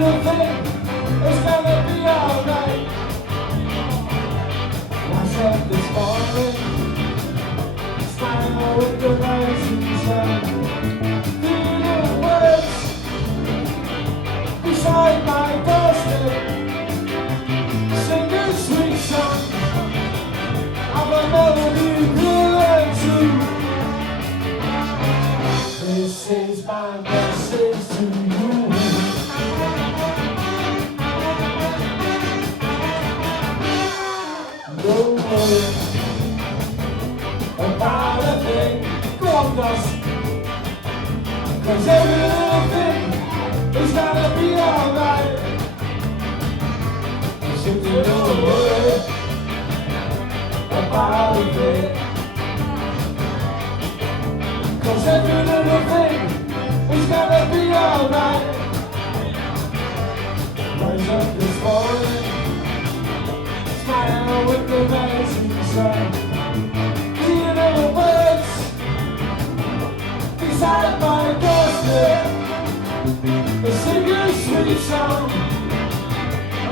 little thing is gonna be alright. Rise up this morning, smile with the rising sun. Through the woods, beside my doorstep, sing a sweet song of a melody good and true. This is my message to you. Don't worry about a thing. Go on, Gus. 'Cause every little thing is gonna be alright. So don't worry about a thing. 'Cause every little thing is gonna be alright. Rise up this morning, smile with the rising sun. Hear the words beside my doorstep, sing a sweet song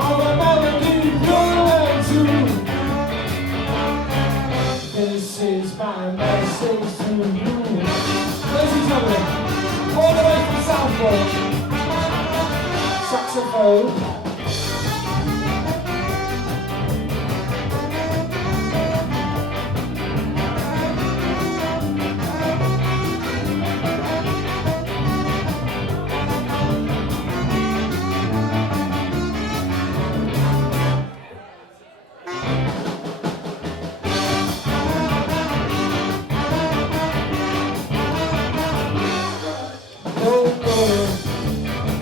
of a melody pure and true. This is my message to you. Ladies and gentlemen, all the way from Southport, saxophone.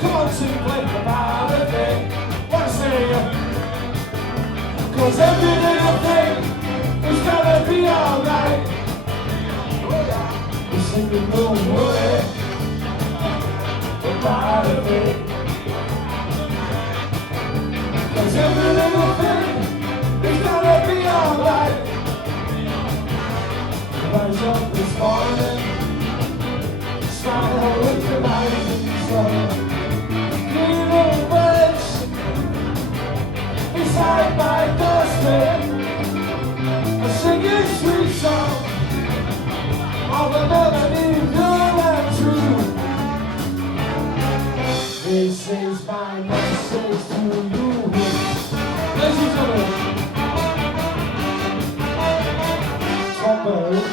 Come on, simply about a thing. Let's say, 'cause every little thing is gonna be alright. We're singing, don't worry about a thing. 'Cause every little thing is gonna be alright. Rise up this morning, smile with the rising sun. Little birds beside my doorstep, sing a sweet song of a melody pure and true. This is my message to you. Ladies and gentlemen, trombone.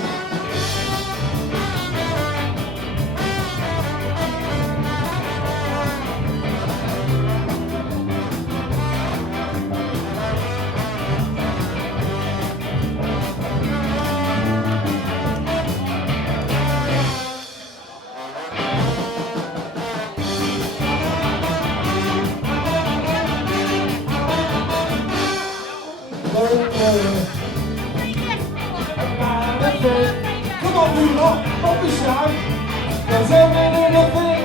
Come on, people, don't be shy. 'Cause every little thing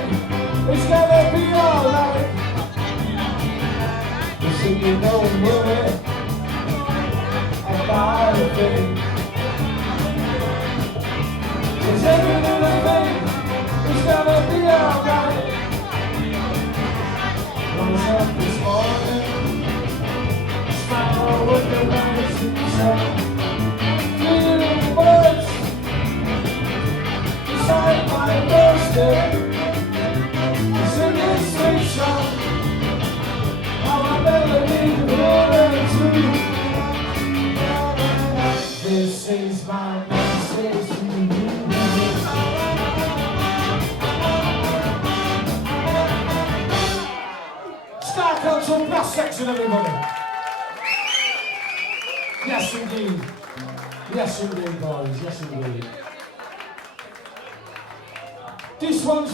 is gonna be alright. You see, you don't worry about a thing. 'Cause every little thing is gonna be alright. Rise up this morning, smile with the rising sun. Little birds beside my doorstep, sing a sweet song of a melody pure and true. This is my message to you. Star Council Brass Section, everybody. Yes, indeed. Yes, indeed, boys. Yes, indeed. This one's